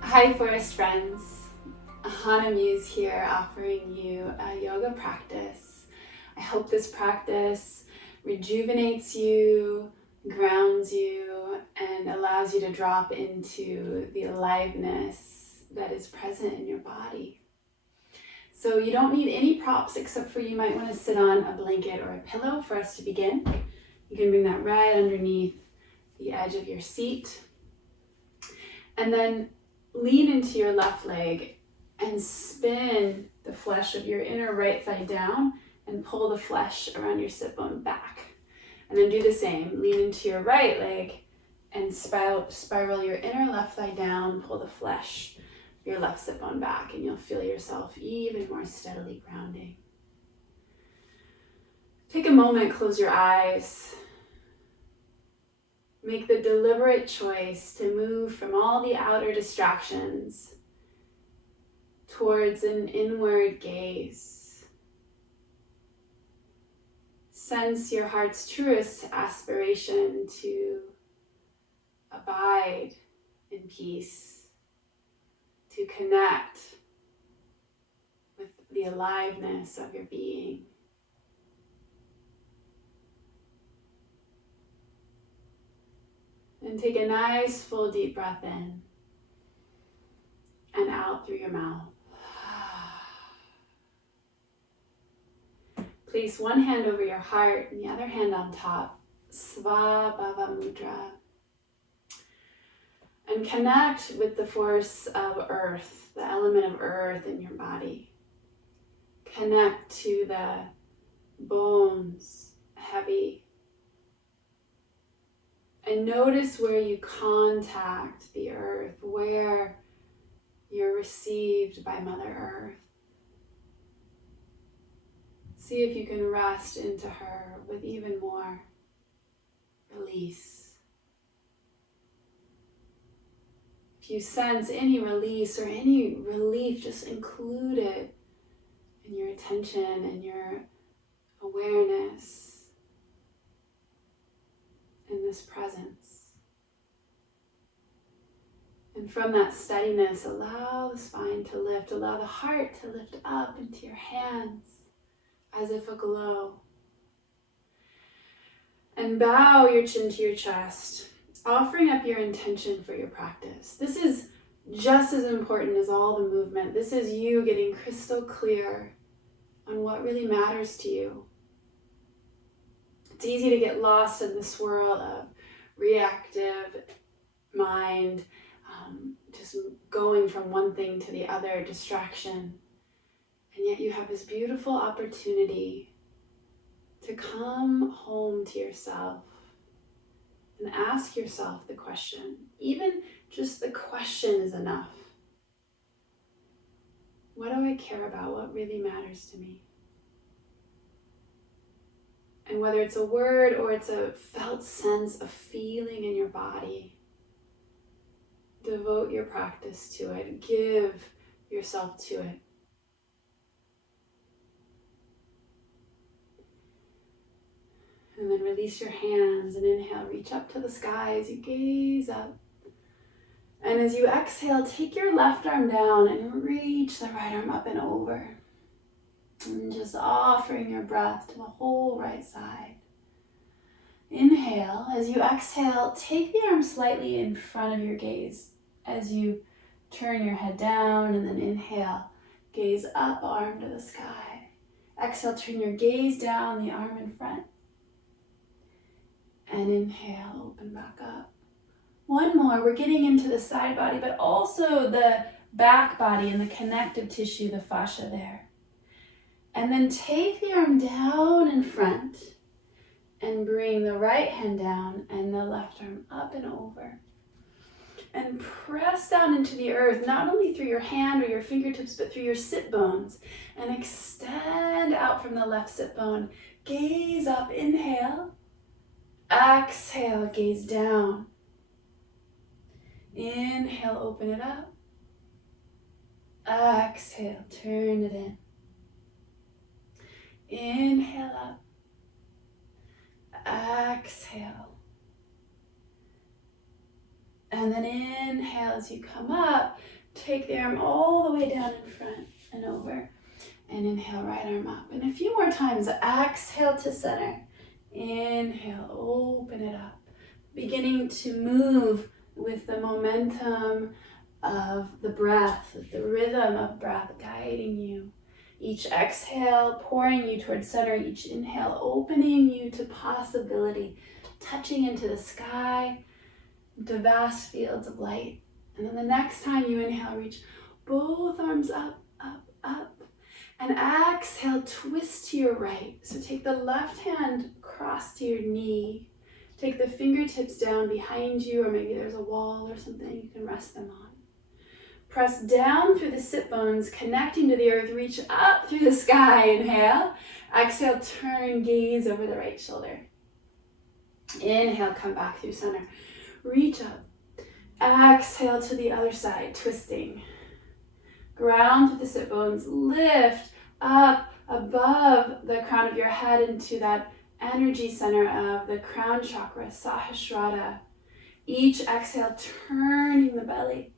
Hi forest friends, Hannah Muse here offering you a yoga practice. I hope this practice rejuvenates you, grounds you, and allows you to drop into the aliveness that is present in your body. So you don't need any props except for you might want to sit on a blanket or a pillow for us to begin. You can bring that right underneath the edge of your seat. And then lean into your left leg and spin the flesh of your inner right thigh down and pull the flesh around your sit bone back. And then do the same. Lean into your right leg and spiral your inner left thigh down, pull the flesh of your left sit bone back, and you'll feel yourself even more steadily grounding. Take a moment, close your eyes. Make the deliberate choice to move from all the outer distractions towards an inward gaze. Sense your heart's truest aspiration to abide in peace, to connect with the aliveness of your being. And take a nice full deep breath in and out through your mouth. Place one hand over your heart and the other hand on top. Shavasana Mudra. And connect with the force of earth, the element of earth in your body. Connect to the bones, heavy. And notice where you contact the earth, where you're received by Mother Earth. See if you can rest into her with even more release. If you sense any release or any relief, just include it in your attention and your awareness in this presence. And from that steadiness, allow the spine to lift, allow the heart to lift up into your hands as if aglow. And bow your chin to your chest, offering up your intention for your practice. This is just as important as all the movement. This is you getting crystal clear on what really matters to you. It's easy to get lost in the swirl of reactive mind, just going from one thing to the other, distraction. And yet you have this beautiful opportunity to come home to yourself and ask yourself the question. Even just the question is enough. What do I care about? What really matters to me? And whether it's a word or it's a felt sense of feeling in your body, devote your practice to it. Give yourself to it. And then release your hands and inhale, reach up to the sky as you gaze up. And as you exhale, take your left arm down and reach the right arm up and over. And just offering your breath to the whole right side. Inhale. As you exhale, take the arm slightly in front of your gaze as you turn your head down, and then inhale, gaze up, arm to the sky. Exhale, turn your gaze down, the arm in front. And inhale, open back up. One more, we're getting into the side body, but also the back body and the connective tissue, the fascia there. And then take the arm down in front and bring the right hand down and the left arm up and over. And press down into the earth, not only through your hand or your fingertips, but through your sit bones. And extend out from the left sit bone. Gaze up, inhale. Exhale, gaze down. Inhale, open it up. Exhale, turn it in. Inhale up. Exhale. And And then inhale as you come up. Take the arm all the way down in front and over. And inhale, right arm up. And a few more times. Exhale to center. Inhale, open it up. Beginning to move with the momentum of the breath, with the rhythm of breath guiding you. Each exhale pouring you towards center. Each inhale opening you to possibility, touching into the sky, into vast fields of light. And then the next time you inhale, reach both arms up, up, up. And exhale, twist to your right. So take the left hand across to your knee. Take the fingertips down behind you, or maybe there's a wall or something you can rest them on. Press down through the sit bones, connecting to the earth. Reach up through the sky. Inhale. Exhale, turn, gaze over the right shoulder. Inhale, come back through center. Reach up. Exhale to the other side, twisting. Ground through the sit bones. Lift up above the crown of your head into that energy center of the crown chakra, Sahasrara. Each exhale, turning the belly.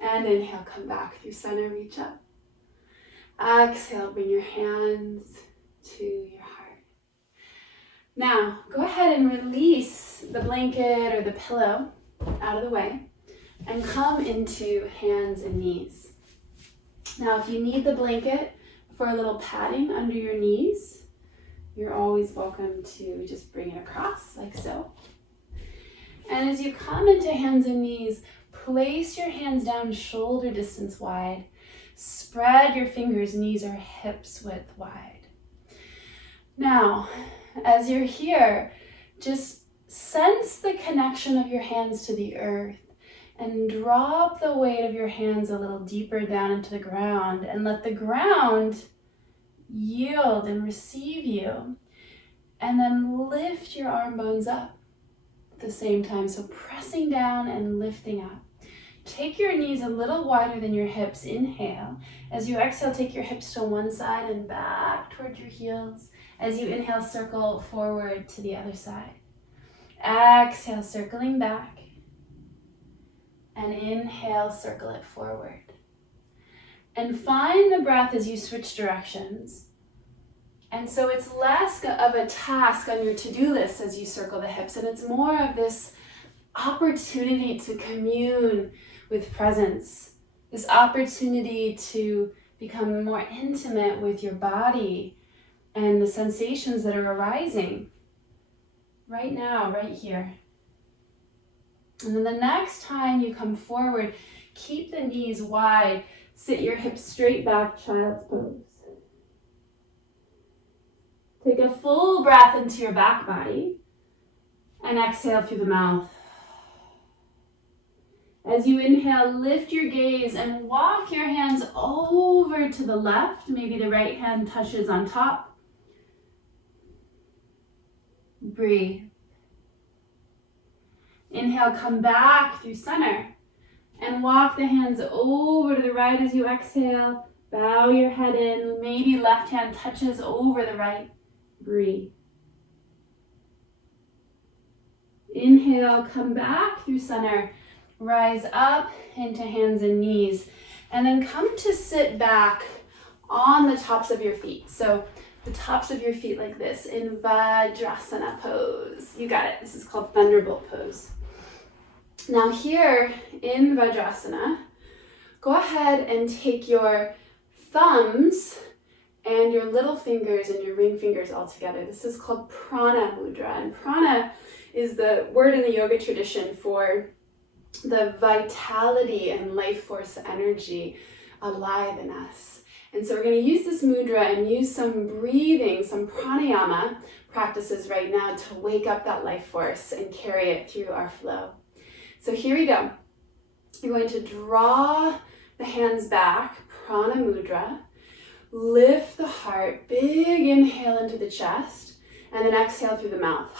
And inhale, come back through center, reach up. Exhale, bring your hands to your heart. Now, go ahead and release the blanket or the pillow out of the way and come into hands and knees. Now, if you need the blanket for a little padding under your knees, you're always welcome to just bring it across like so. And as you come into hands and knees, place your hands down shoulder distance wide. Spread your fingers, knees or hips width wide. Now, as you're here, just sense the connection of your hands to the earth and drop the weight of your hands a little deeper down into the ground and let the ground yield and receive you. And then lift your arm bones up at the same time. So pressing down and lifting up. Take your knees a little wider than your hips. Inhale. As you exhale, take your hips to one side and back toward your heels. As you inhale, circle forward to the other side. Exhale, circling back. And inhale, circle it forward. And find the breath as you switch directions. And so it's less of a task on your to-do list as you circle the hips, and it's more of this opportunity to commune with presence, this opportunity to become more intimate with your body and the sensations that are arising right now, right here. And then the next time you come forward, keep the knees wide, sit your hips straight back, child's pose. Take a full breath into your back body and exhale through the mouth. As you inhale, lift your gaze and walk your hands over to the left. Maybe the right hand touches on top. Breathe. Inhale, come back through center and walk the hands over to the right as you exhale. Bow your head in. Maybe left hand touches over the right. Breathe. Inhale, come back through center. Rise up into hands and knees. And then come to sit back on the tops of your feet. So the tops of your feet like this in Vajrasana pose. You got it. This is called Thunderbolt pose. Now here in Vajrasana, go ahead and take your thumbs and your little fingers and your ring fingers all together. This is called Prana Mudra. And prana is the word in the yoga tradition for the vitality and life force energy alive in us. And so we're going to use this mudra and use some breathing, some pranayama practices right now to wake up that life force and carry it through our flow. So here we go. You're going to draw the hands back, Prana Mudra. Lift the heart, big inhale into the chest, and then exhale through the mouth.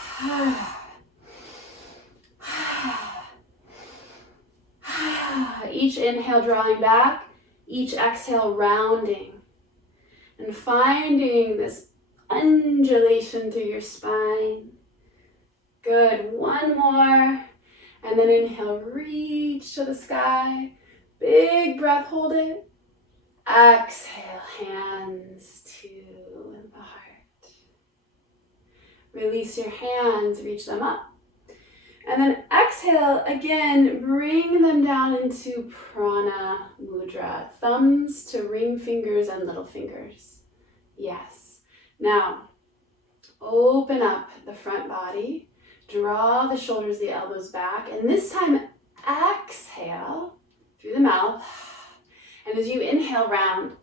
Each inhale drawing back, each exhale rounding, and finding this undulation through your spine. Good, one more, And then inhale, reach to the sky. Big breath, hold it. Exhale, hands to the heart. Release your hands, reach them up. And then exhale, again, bring them down into Prana Mudra. Thumbs to ring fingers and little fingers. Yes. Now, open up the front body. Draw the shoulders, the elbows back. And this time, exhale through the mouth. And as you inhale, round.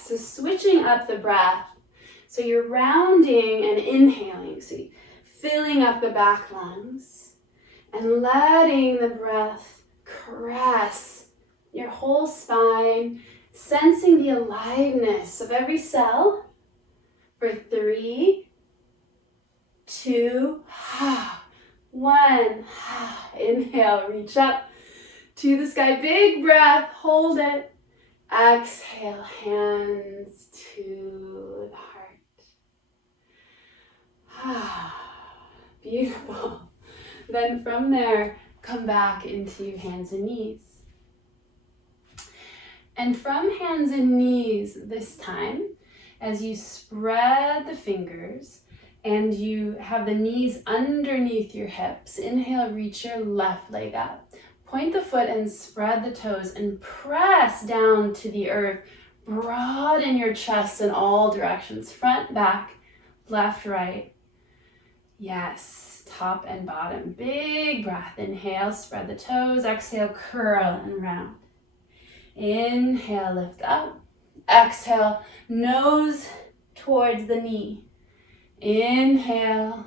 So switching up the breath. So you're rounding and inhaling. So you're filling up the back lungs and letting the breath caress your whole spine, sensing the aliveness of every cell for 3, 2, 1. Inhale, reach up to the sky. Big breath, hold it. Exhale, hands to the heart. Beautiful. Then from there, come back into hands and knees. And from hands and knees this time, as you spread the fingers and you have the knees underneath your hips, inhale, reach your left leg up. Point the foot and spread the toes and press down to the earth. Broaden your chest in all directions, front, back, left, right. Yes, top and bottom. Big breath. Inhale, spread the toes. Exhale, curl and round. Inhale, lift up. Exhale, nose towards the knee. Inhale,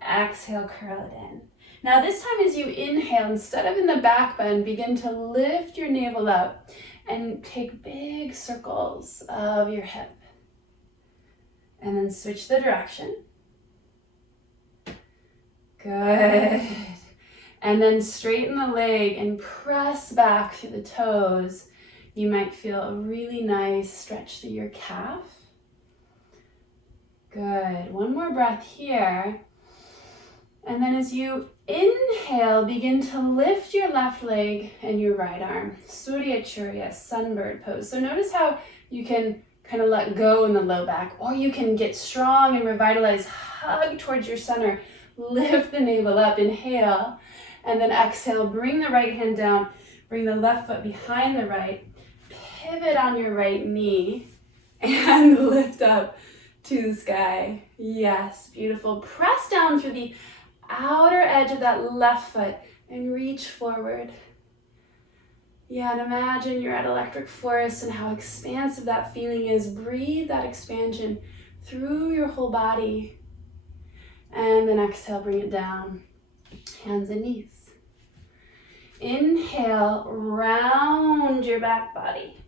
exhale, curl it in. Now this time as you inhale, instead of in the back bend, begin to lift your navel up and take big circles of your hip. And then switch the direction. Good. And then straighten the leg and press back through the toes. You might feel a really nice stretch through your calf. Good. One more breath here. And then as you inhale, begin to lift your left leg and your right arm. Surya Churya, sunbird pose. So notice how you can kind of let go in the low back, or you can get strong and revitalize. Hug towards your center. Lift the navel up. Inhale. And then exhale. Bring the right hand down. Bring the left foot behind the right. Pivot on your right knee. And lift up to the sky. Yes, beautiful. Press down through the outer edge of that left foot and reach forward. Yeah, and imagine you're at electric forest and how expansive that feeling is. Breathe that expansion through your whole body. And then exhale, bring it down. Hands and knees. Inhale, round your back body.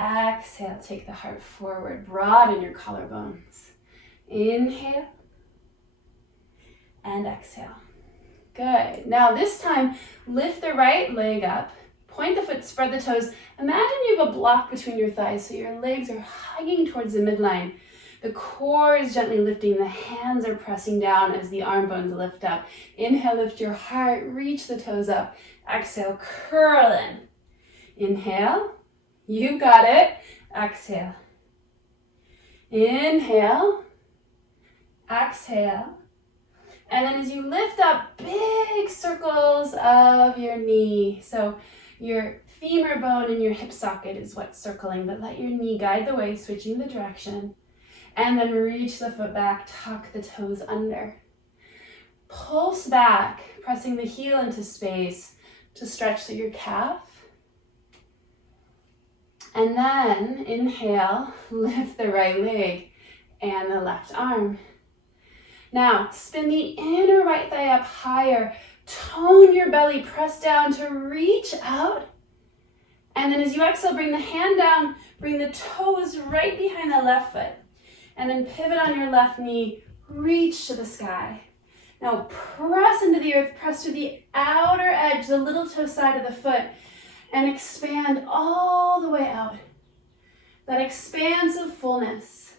Exhale, take the heart forward, broaden your collarbones. Inhale and exhale. Good. Now this time, lift the right leg up, point the foot, spread the toes. Imagine you have a block between your thighs, so your legs are hugging towards the midline. The core is gently lifting, the hands are pressing down as the arm bones lift up. Inhale, lift your heart, reach the toes up. Exhale, curl in. Inhale. You got it. Exhale. Inhale. Exhale. And then as you lift up, big circles of your knee. So your femur bone and your hip socket is what's circling, but let your knee guide the way, switching the direction. And then reach the foot back, tuck the toes under. Pulse back, pressing the heel into space to stretch through your calf. And then inhale, lift the right leg and the left arm. Now, spin the inner right thigh up higher. Tone your belly, press down to reach out. And then as you exhale, bring the hand down, bring the toes right behind the left foot. And then pivot on your left knee, reach to the sky. Now press into the earth, press to the outer edge, the little toe side of the foot, and expand all the way out. That expansive fullness.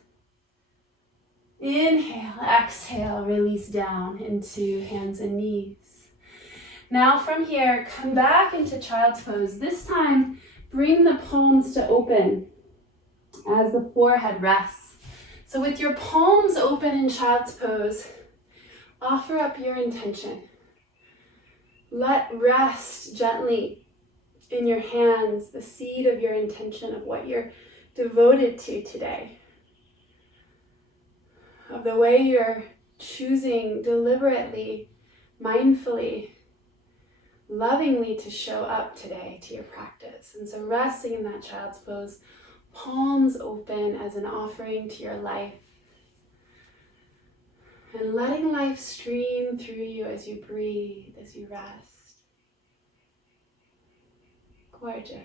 Inhale, exhale, release down into hands and knees. Now from here, come back into child's pose. This time, bring the palms to open as the forehead rests. So with your palms open in child's pose, offer up your intention. Let rest gently in your hands the seed of your intention of what you're devoted to today, of the way you're choosing deliberately, mindfully, lovingly to show up today to your practice. And so resting in that child's pose, palms open as an offering to your life, and letting life stream through you as you breathe, as you rest. Gorgeous.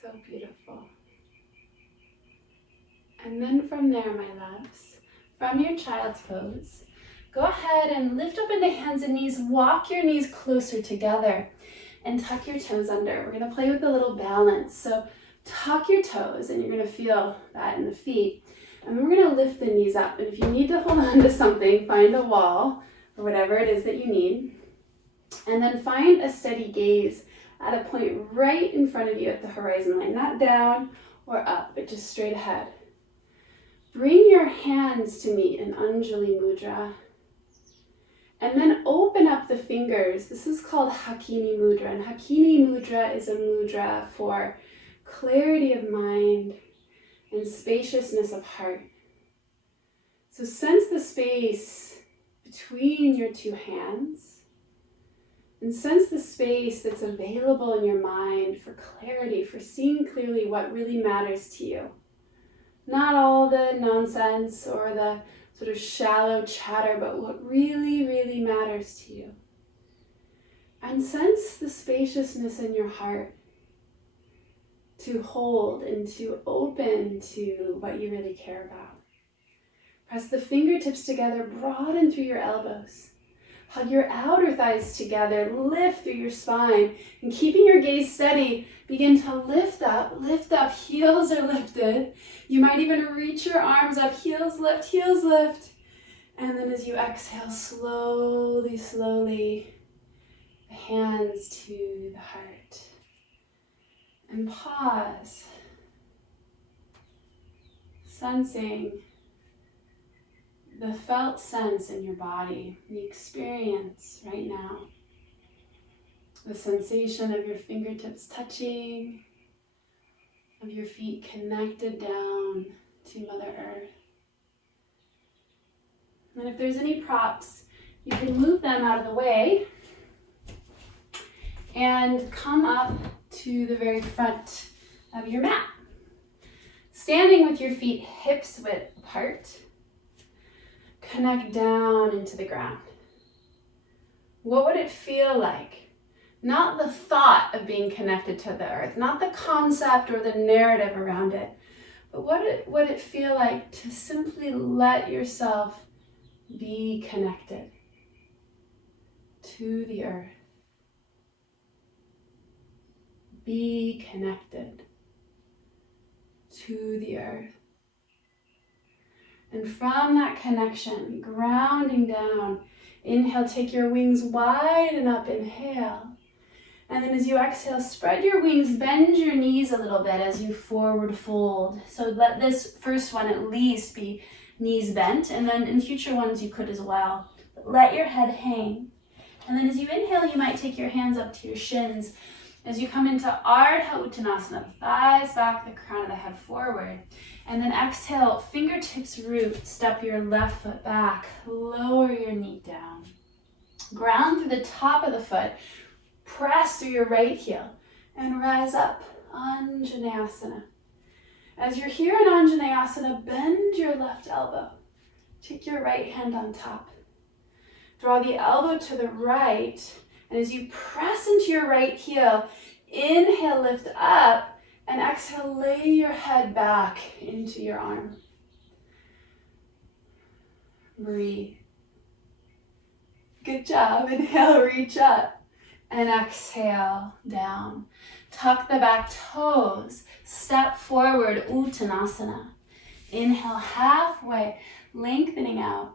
So beautiful. And then from there, my loves, from your child's pose, go ahead and lift up into hands and knees. Walk your knees closer together and tuck your toes under. We're going to play with a little balance. So tuck your toes, and you're going to feel that in the feet. And then we're going to lift the knees up. And if you need to hold on to something, find a wall or whatever it is that you need. And then find a steady gaze at a point right in front of you at the horizon line. Not down or up, but just straight ahead. Bring your hands to meet in Anjali Mudra. And then open up the fingers. This is called Hakini Mudra. And Hakini Mudra is a mudra for clarity of mind and spaciousness of heart. So sense the space between your two hands, and sense the space that's available in your mind for clarity, for seeing clearly what really matters to you. Not all the nonsense or the sort of shallow chatter, but what really, really matters to you. And sense the spaciousness in your heart to hold and to open to what you really care about. Press the fingertips together, broaden through your elbows. Hug your outer thighs together, lift through your spine, and keeping your gaze steady, begin to lift up, heels are lifted. You might even reach your arms up, heels lift, and then as you exhale, slowly, the hands to the heart. And pause, sensing the felt sense in your body, the experience right now. The sensation of your fingertips touching, of your feet connected down to Mother Earth. And if there's any props, you can move them out of the way and come up to the very front of your mat. Standing with your feet hips width apart, connect down into the ground. What would it feel like? Not the thought of being connected to the earth, not the concept or the narrative around it, but what would it feel like to simply let yourself be connected to the earth? Be connected to the earth. And from that connection, grounding down, inhale, take your wings wide and up, inhale. And then as you exhale, spread your wings, bend your knees a little bit as you forward fold. So let this first one at least be knees bent, and then in future ones you could as well. Let your head hang. And then as you inhale, you might take your hands up to your shins. As you come into Ardha Uttanasana, thighs back, the crown of the head forward. And then exhale, fingertips root, step your left foot back, lower your knee down. Ground through the top of the foot, press through your right heel, and rise up, Anjaneyasana. As you're here in Anjaneyasana, bend your left elbow. Take your right hand on top. Draw the elbow to the right, and as you press into your right heel, inhale, lift up, and exhale, lay your head back into your arm. Breathe. Good job. Inhale, reach up, and exhale, down. Tuck the back toes, step forward, Uttanasana. Inhale, halfway, lengthening out.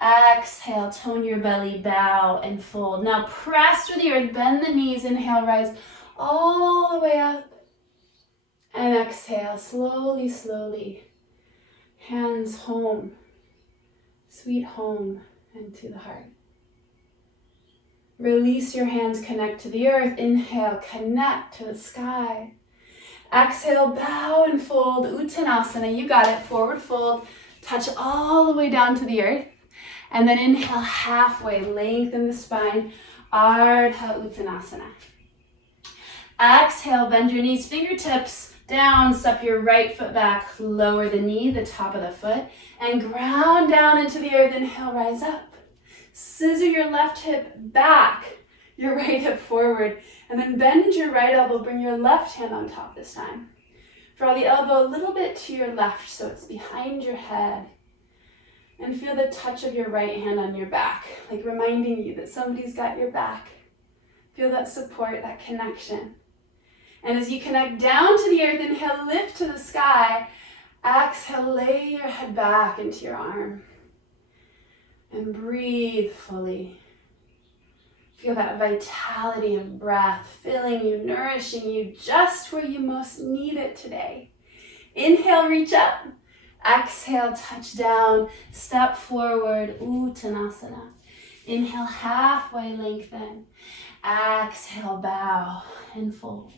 Exhale, tone your belly, bow and fold. Now press to the earth, bend the knees. Inhale, rise all the way up. And exhale, slowly, slowly. Hands home, sweet home, and to the heart. Release your hands, connect to the earth. Inhale, connect to the sky. Exhale, bow and fold, Uttanasana. You got it, forward fold. Touch all the way down to the earth. And then inhale, halfway, lengthen the spine, Ardha Uttanasana. Exhale, bend your knees, fingertips down, step your right foot back, lower the knee, the top of the foot, and ground down into the earth. Inhale, rise up. Scissor your left hip back, your right hip forward, and then bend your right elbow, bring your left hand on top this time. Draw the elbow a little bit to your left so it's behind your head. And feel the touch of your right hand on your back, like reminding you that somebody's got your back. Feel that support, that connection. And as you connect down to the earth, inhale, lift to the sky. Exhale, lay your head back into your arm. And breathe fully. Feel that vitality of breath filling you, nourishing you just where you most need it today. Inhale, reach up. Exhale, touch down, step forward, Uttanasana. Inhale, halfway lengthen. Exhale, bow and fold.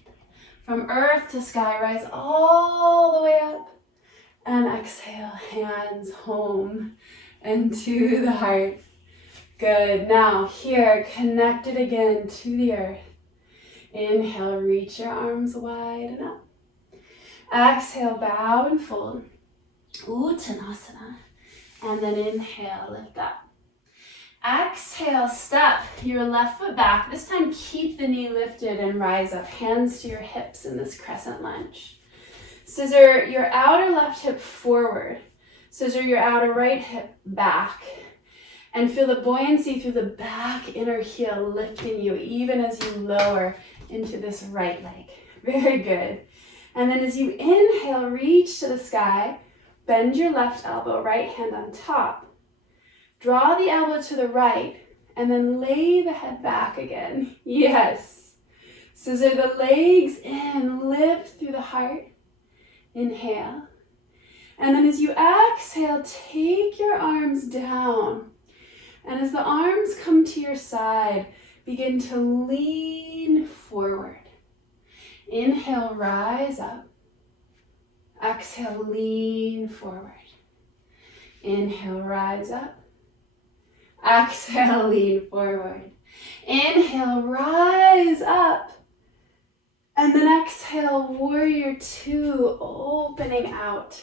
From earth to sky, rise all the way up. And exhale, hands home and to the heart. Good. Now here, connected again to the earth. Inhale, reach your arms wide and up. Exhale, bow and fold. Uttanasana. And then inhale, lift up. Exhale, step your left foot back. This time keep the knee lifted and rise up. Hands to your hips in this crescent lunge. Scissor your outer left hip forward. Scissor your outer right hip back. And feel the buoyancy through the back inner heel lifting you even as you lower into this right leg. Very good. And then as you inhale, reach to the sky. Bend your left elbow, right hand on top. Draw the elbow to the right, and then lay the head back again. Yes. Scissor the legs in, lift through the heart. Inhale. And then as you exhale, take your arms down. And as the arms come to your side, begin to lean forward. Inhale, rise up. Exhale, lean forward. Inhale, rise up. Exhale, lean forward. Inhale, rise up. And then exhale, warrior two, opening out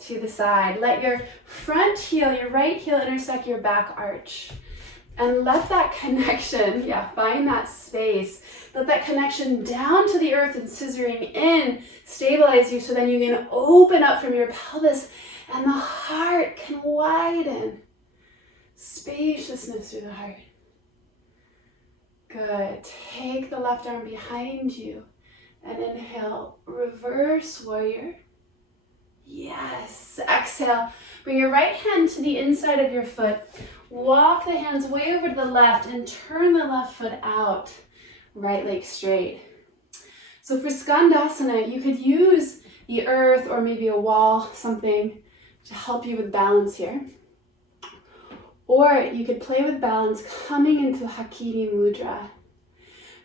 to the side. Let your front heel, your right heel intersect your back arch. And let that connection, find that space. Let that connection down to the earth and scissoring in stabilize you so then you can open up from your pelvis and the heart can widen. Spaciousness through the heart. Good. Take the left arm behind you and inhale, reverse warrior. Yes. Exhale. Bring your right hand to the inside of your foot. Walk the hands way over to the left and turn the left foot out. Right leg straight. So for Skandasana, you could use the earth or maybe a wall, something to help you with balance here. Or you could play with balance coming into Hakini Mudra.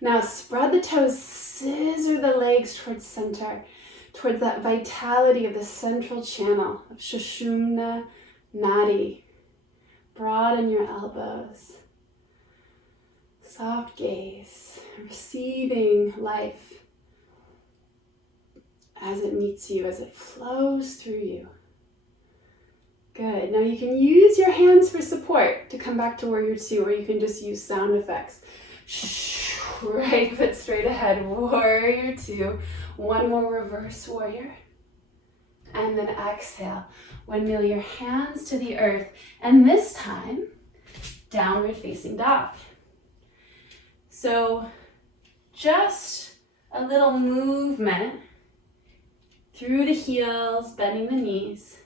Now spread the toes, scissor the legs towards center, towards that vitality of the central channel of Sushumna Nadi. Broaden your elbows. Soft gaze, receiving life as it meets you, as it flows through you. Good. Now you can use your hands for support to come back to warrior two, or you can just use sound effects. Right foot straight ahead, warrior two. One more reverse warrior. And then exhale. Windmill your hands to the earth. And this time, downward facing dog. So just a little movement through the heels, bending the knees.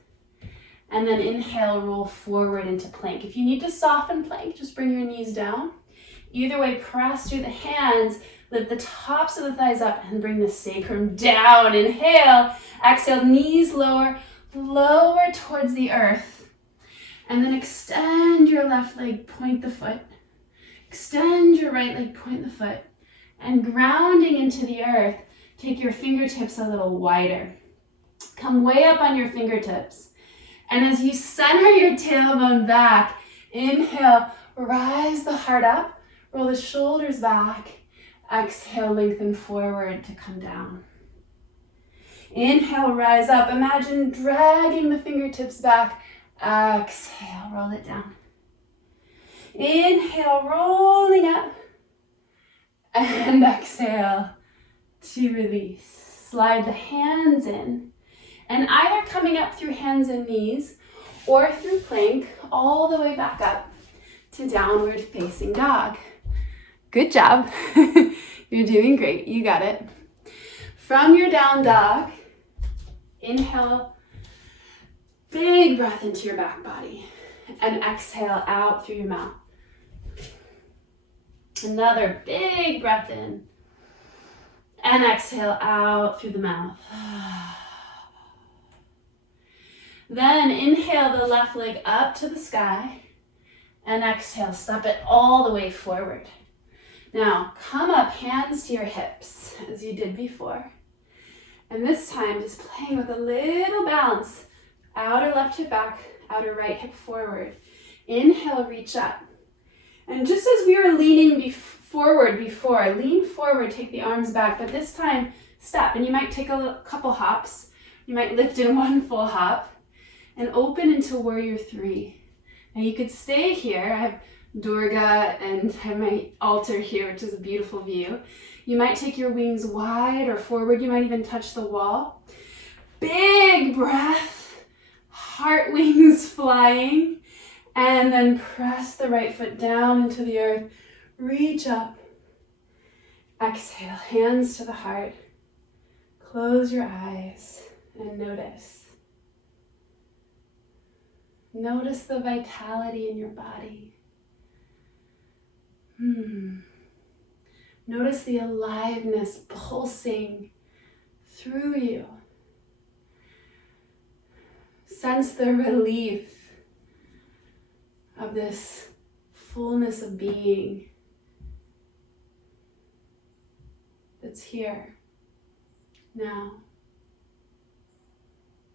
And then inhale, roll forward into plank. If you need to soften plank, just bring your knees down. Either way, press through the hands, lift the tops of the thighs up and bring the sacrum down. Inhale, exhale, knees lower, lower towards the earth. And then extend your left leg, point the foot. Extend your right leg, point the foot. And grounding into the earth, take your fingertips a little wider. Come way up on your fingertips. And as you center your tailbone back, inhale, rise the heart up, roll the shoulders back. Exhale, lengthen forward to come down. Inhale, rise up. Imagine dragging the fingertips back. Exhale, roll it down. Inhale, rolling up. And exhale to release. Slide the hands in. And either coming up through hands and knees or through plank all the way back up to downward facing dog. Good job. You're doing great. You got it. From your down dog, inhale, big breath into your back body, and exhale out through your mouth. Another big breath in, and exhale out through the mouth. Then inhale the left leg up to the sky, and exhale, step it all the way forward. Now, come up, hands to your hips, as you did before. And this time, just playing with a little balance. Outer left hip back, outer right hip forward. Inhale, reach up. And just as we were leaning forward before, lean forward, take the arms back, but this time, step. And you might take a couple hops. You might lift in one full hop and open into warrior three. Now you could stay here. I have Durga and I have my altar here, which is a beautiful view. You might take your wings wide or forward. You might even touch the wall. Big breath, heart wings flying, and then press the right foot down into the earth. Reach up. Exhale, hands to the heart. Close your eyes and notice. Notice the vitality in your body. Notice the aliveness pulsing through you. Sense the relief of this fullness of being that's here now.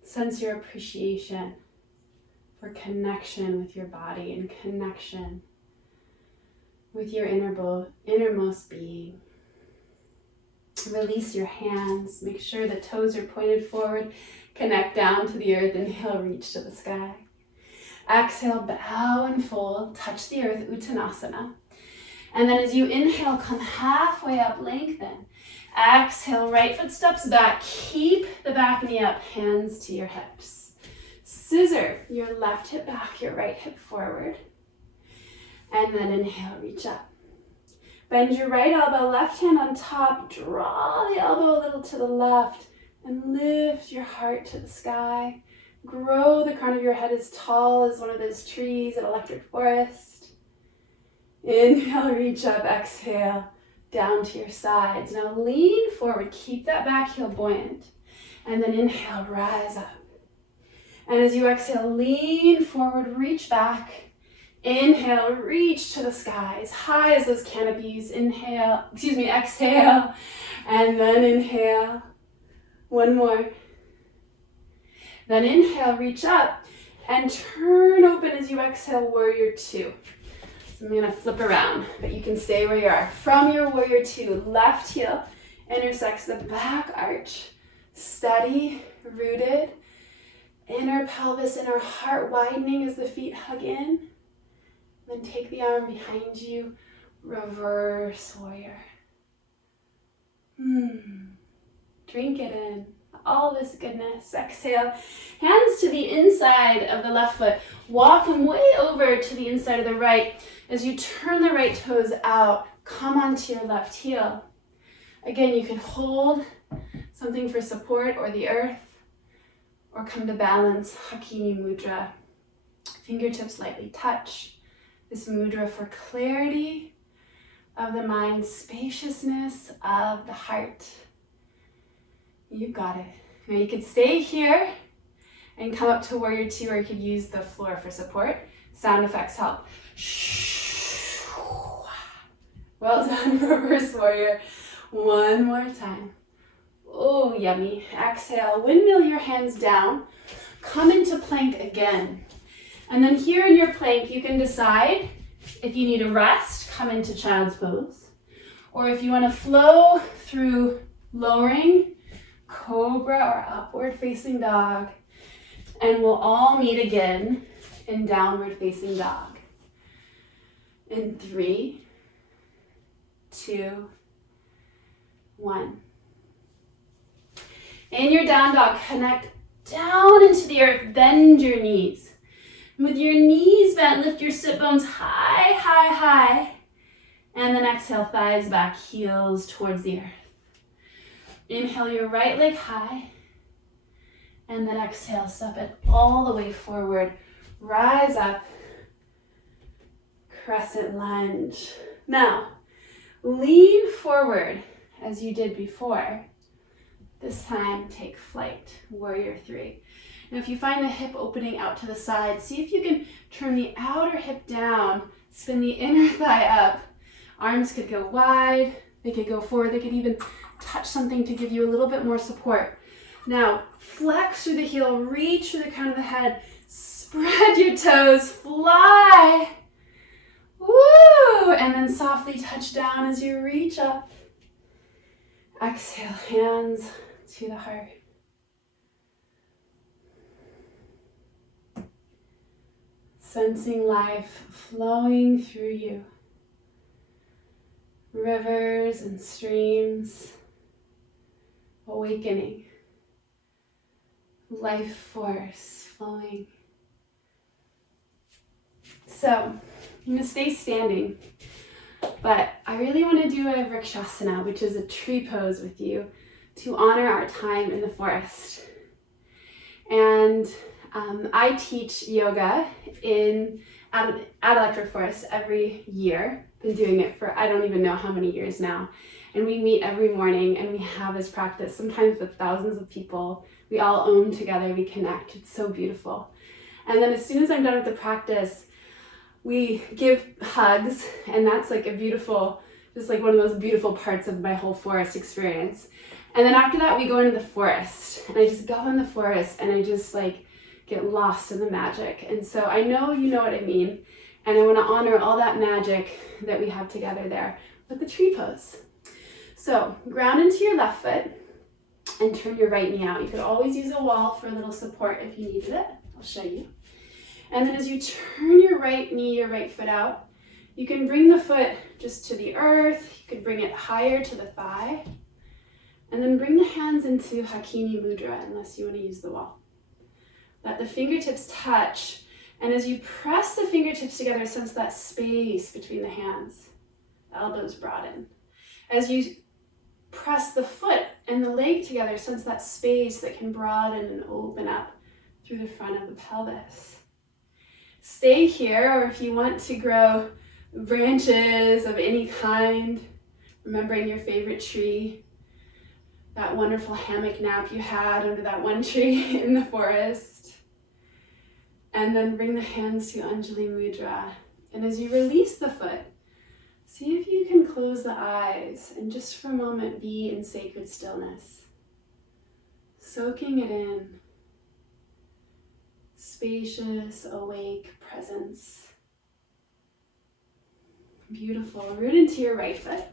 Sense your appreciation for connection with your body and connection with your innermost being. Release your hands. Make sure the toes are pointed forward. Connect down to the earth. Inhale, reach to the sky. Exhale, bow and fold. Touch the earth, Uttanasana. And then as you inhale, come halfway up, lengthen. Exhale, right foot steps back. Keep the back knee up, hands to your hips. Scissor your left hip back, your right hip forward. And then inhale, reach up. Bend your right elbow, left hand on top. Draw the elbow a little to the left and lift your heart to the sky. Grow the crown of your head as tall as one of those trees at Electric Forest. Inhale, reach up, exhale, down to your sides. Now lean forward, keep that back heel buoyant. And then inhale, rise up. And as you exhale, lean forward, reach back. Inhale, reach to the sky, as high as those canopies. Exhale, and then inhale. One more. Then inhale, reach up, and turn open as you exhale, warrior two. So I'm gonna flip around, but you can stay where you are. From your warrior two, left heel intersects the back arch. Steady, rooted. Inner pelvis, inner heart widening as the feet hug in. Then take the arm behind you, reverse warrior. Drink it in, all this goodness. Exhale, hands to the inside of the left foot. Walk them way over to the inside of the right. As you turn the right toes out, come onto your left heel. Again, you can hold something for support or the earth, or come to balance, Hakini Mudra. Fingertips lightly touch. This mudra for clarity of the mind, spaciousness of the heart. You got it. Now you could stay here and come up to warrior two, or you could use the floor for support. Sound effects help. Well done, reverse warrior. One more time. Oh, yummy. Exhale, windmill your hands down. Come into plank again. And then here in your plank, you can decide if you need a rest, come into child's pose. Or if you want to flow through lowering, cobra or upward facing dog. And we'll all meet again in downward facing dog. In 3, 2, 1. In your down dog, connect down into the earth, bend your knees. With your knees bent, lift your sit bones high, high, high. And then exhale, thighs back, heels towards the earth. Inhale your right leg high. And then exhale, step it all the way forward. Rise up, crescent lunge. Now, lean forward as you did before. This time, take flight, warrior 3. Now, if you find the hip opening out to the side, see if you can turn the outer hip down, spin the inner thigh up. Arms could go wide, they could go forward, they could even touch something to give you a little bit more support. Now, flex through the heel, reach through the crown of the head, spread your toes, fly. Woo! And then softly touch down as you reach up. Exhale, hands to the heart. Sensing life flowing through you. Rivers and streams, awakening. Life force flowing. So, I'm going to stay standing, but I really want to do a Vrikshasana, which is a tree pose with you to honor our time in the forest. And I teach yoga at Electric Forest every year. Been doing it for I don't even know how many years now. And we meet every morning and we have this practice, sometimes with thousands of people. We all own together, we connect. It's so beautiful. And then as soon as I'm done with the practice, we give hugs, and that's like a beautiful, just like one of those beautiful parts of my whole forest experience. And then after that, we go into the forest, and I just go in the forest, and I just like get lost in the magic. And so I know you know what I mean, and I want to honor all that magic that we have together there with the tree pose. So ground into your left foot and turn your right knee out. You could always use a wall for a little support if you needed it. I'll show you. And then as you turn your right knee, your right foot out, you can bring the foot just to the earth. You could bring it higher to the thigh. And then bring the hands into Hakini Mudra, unless you want to use the wall. Let the fingertips touch. And as you press the fingertips together, sense that space between the hands. The elbows broaden. As you press the foot and the leg together, sense that space that can broaden and open up through the front of the pelvis. Stay here, or if you want to grow branches of any kind, remembering your favorite tree, that wonderful hammock nap you had under that one tree in the forest. And then bring the hands to Anjali Mudra. And as you release the foot, see if you can close the eyes and just for a moment be in sacred stillness. Soaking it in. Spacious, awake presence. Beautiful. Root into your right foot.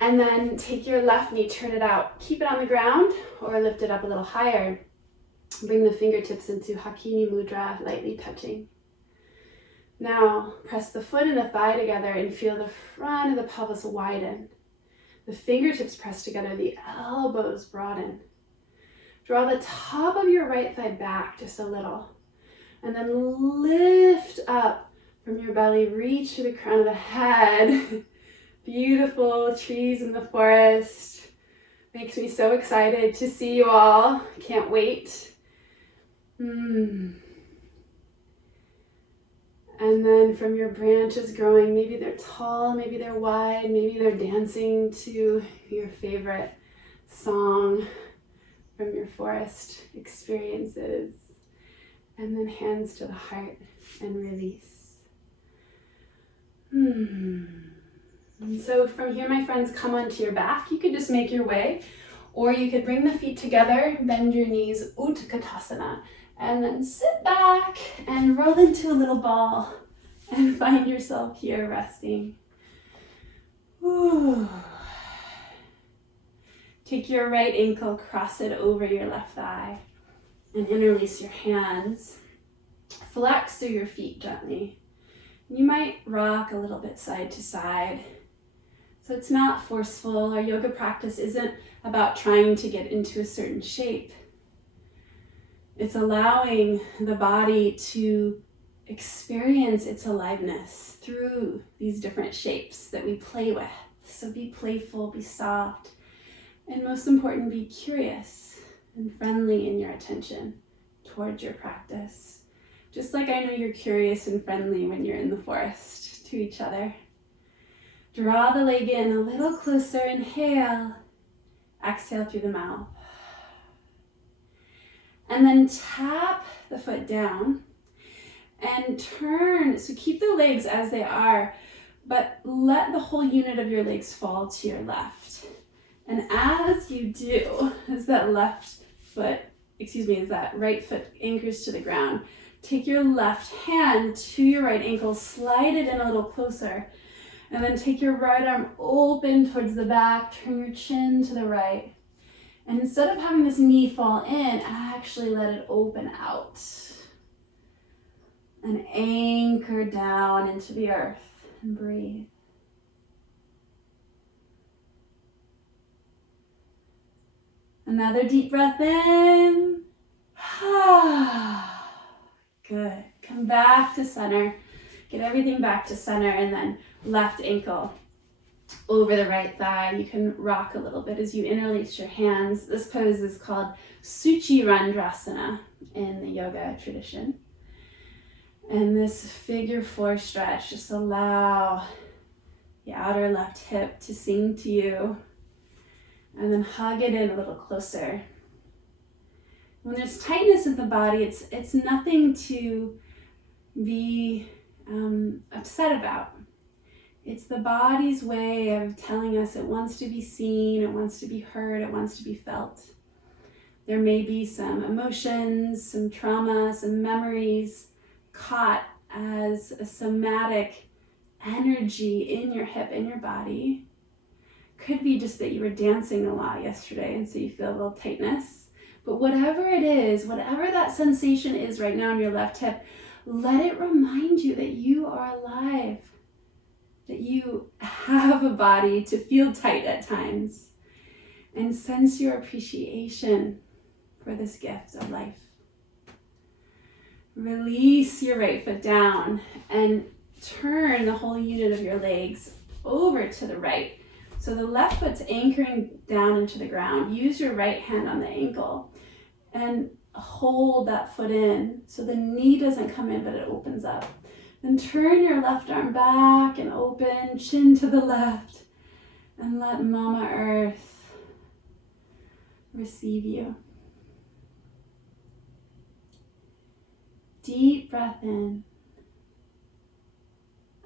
And then take your left knee, turn it out. Keep it on the ground or lift it up a little higher. Bring the fingertips into Hakini Mudra, lightly touching. Now, press the foot and the thigh together and feel the front of the pelvis widen. The fingertips press together, the elbows broaden. Draw the top of your right thigh back just a little. And then lift up from your belly, reach to the crown of the head. Beautiful trees in the forest. Makes me so excited to see you all. Can't wait. And then from your branches growing, maybe they're tall, maybe they're wide, maybe they're dancing to your favorite song from your forest experiences. And then hands to the heart and release. And so from here, my friends, come onto your back. You could just make your way, or you could bring the feet together, bend your knees, Uttanasana. And then sit back and roll into a little ball and find yourself here resting. Ooh. Take your right ankle, cross it over your left thigh, and interlace your hands. Flex through your feet gently. You might rock a little bit side to side. So it's not forceful. Our yoga practice isn't about trying to get into a certain shape. It's allowing the body to experience its aliveness through these different shapes that we play with. So be playful, be soft, and most important, be curious and friendly in your attention towards your practice. Just like I know you're curious and friendly when you're in the forest to each other. Draw the leg in a little closer, inhale, exhale through the mouth. And then tap the foot down and turn. So keep the legs as they are, but let the whole unit of your legs fall to your left. And as you do, as that right foot anchors to the ground, take your left hand to your right ankle, slide it in a little closer, and then take your right arm open towards the back, turn your chin to the right. And instead of having this knee fall in, actually let it open out. And anchor down into the earth and breathe. Another deep breath in. Good. Come back to center. Get everything back to center, and then left ankle over the right thigh. You can rock a little bit as you interlace your hands. This pose is called Suchirandrasana in the yoga tradition. And this figure four stretch, just allow the outer left hip to sing to you. And then hug it in a little closer. When there's tightness in the body, it's nothing to be upset about. It's the body's way of telling us it wants to be seen, it wants to be heard, it wants to be felt. There may be some emotions, some trauma, some memories caught as a somatic energy in your hip, in your body. Could be just that you were dancing a lot yesterday and so you feel a little tightness. But whatever it is, whatever that sensation is right now in your left hip, let it remind you that you are alive, that you have a body to feel tight at times, and sense your appreciation for this gift of life. Release your right foot down and turn the whole unit of your legs over to the right. So the left foot's anchoring down into the ground. Use your right hand on the ankle and hold that foot in so the knee doesn't come in, but it opens up. Then turn your left arm back and open, chin to the left, and let Mama Earth receive you. Deep breath in,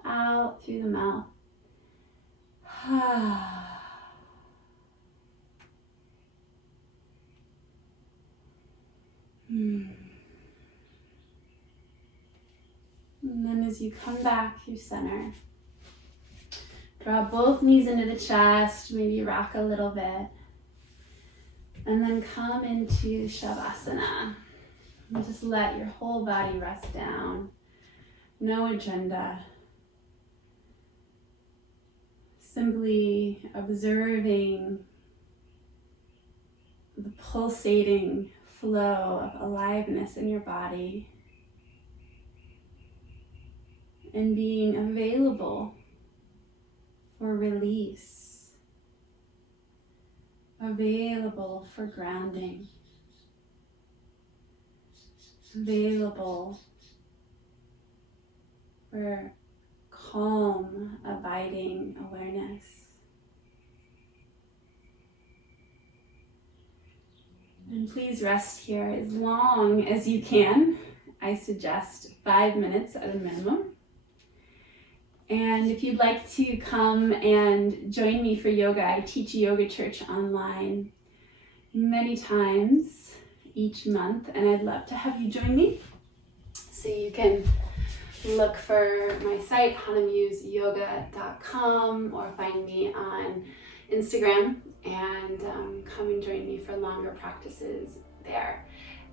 out through the mouth. And then as you come back through center, draw both knees into the chest, maybe rock a little bit, and then come into Shavasana. And just let your whole body rest down. No agenda. Simply observing the pulsating flow of aliveness in your body and being available for release, available for grounding. available for calm, abiding awareness. And please rest here as long as you can. I suggest 5 minutes at a minimum. And if you'd like to come and join me for yoga, I teach Yoga Church online many times each month, and I'd love to have you join me. So you can look for my site, hannamuseyoga.com, or find me on Instagram and come and join me for longer practices there.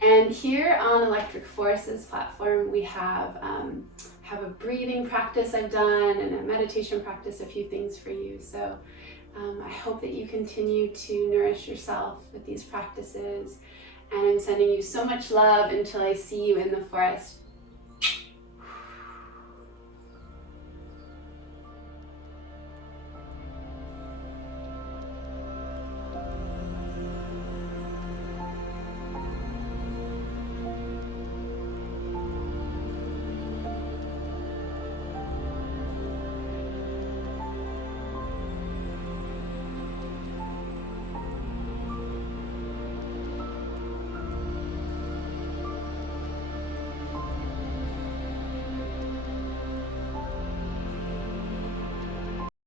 And here on Electric Forces platform, we have a breathing practice I've done and a meditation practice, a few things for you. So I hope that you continue to nourish yourself with these practices. And I'm sending you so much love until I see you in the forest.